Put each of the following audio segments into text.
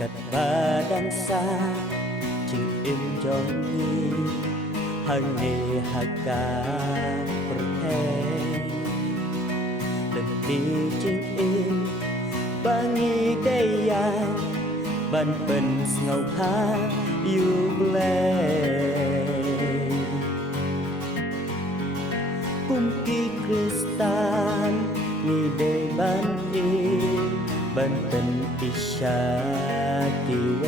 cật và đằng xa chừng im trong nghi hằng nề hạ cảประเทศlần đi chừng im ba nghiได้ยาบันเป็นเงาพาอยู่แลกุมกีคริสตานมีได้บันอีบันเป็นอิชากีเว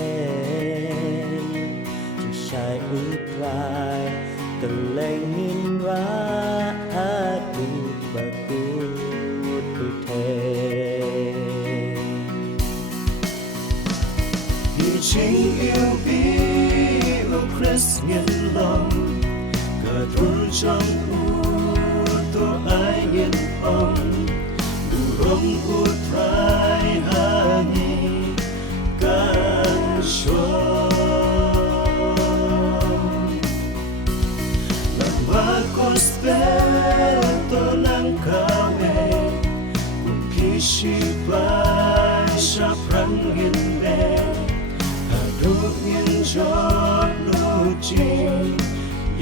จึงชายอุตรายตะเลงนินราอาดูบากูตุเทChính yêu biết ô Christ nhân lòng cả thôn trong tô ai nhân ông đủ rong u trai hà nhi can cho làm ba gospel tô nang kawe cùng khi shi ba sa prang nhân be Đốt nhiên cho nụ chi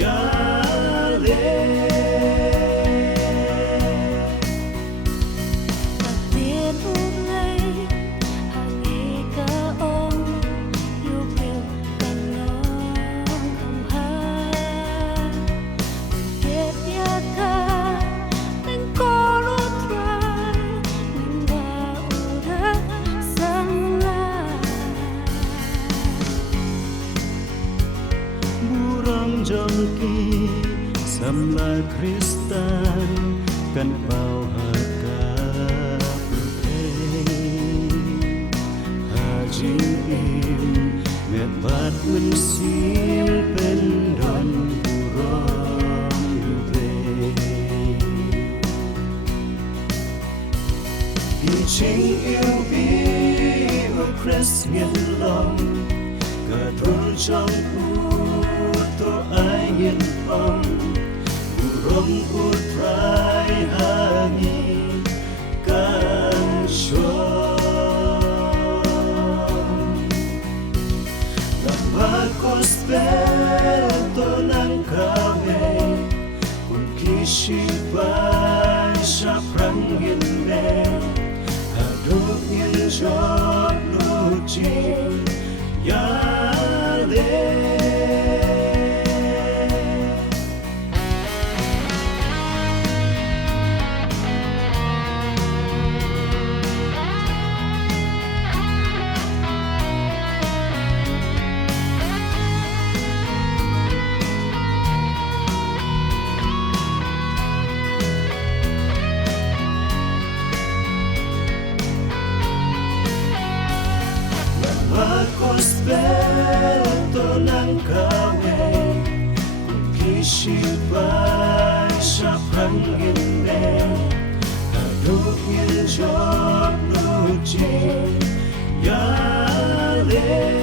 ya lê đặc biệt hôm nay hàng ngày cả ông yêu phiêu càng ngon không ha biết ya ca nên có lúc ra mình đã ura sang la Burang jongki samla Kristan kan bau harga Haji im mebat mensim pendon burang ble Chính yêu biết ô Christ nhân lòng cả thôn trong tô ai nhân ông rong u trai hà nhi can cho làm ba gospel tô nang kawe cùng khi shi ba sa prang nhân be hà đốt nhân cho nụ chi ya lê gospel tô nang kawe cùng khi shi ba sa prang nhân be hà đốt nhân cho nụ chi ya lê